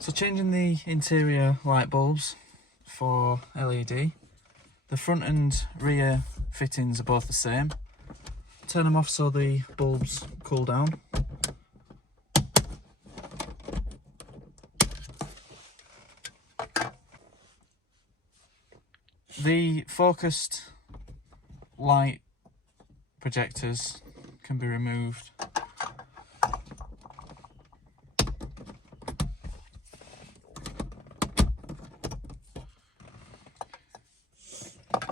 So changing the interior light bulbs for LED. The front and rear fittings are both the same. Turn them off so the bulbs cool down. The focused light projectors can be removed.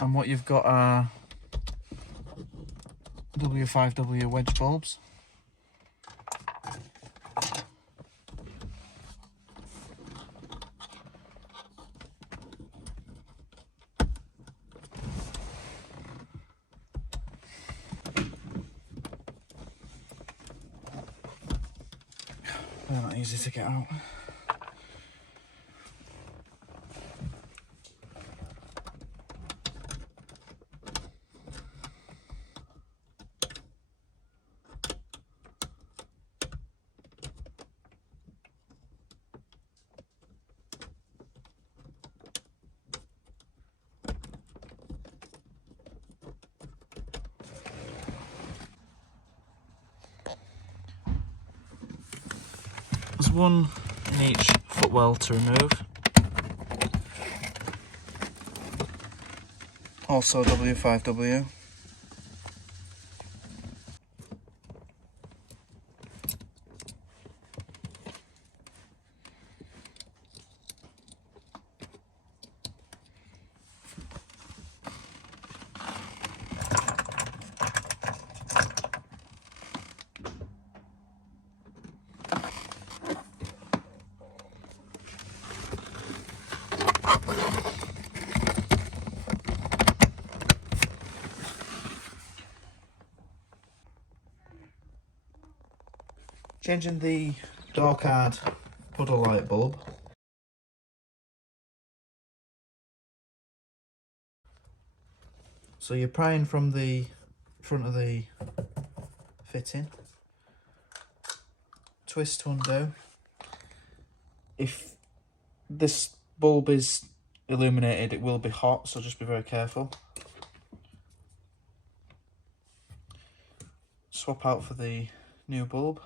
And what you've got are W5W wedge bulbs. They're not easy to get out. There's one in each footwell to remove. Also W5W. Changing the door card puddle light bulb. So you're prying from the front of the fitting. Twist to undo. If this bulb is illuminated, it will be hot, so just be very careful. Swap out for the new bulb.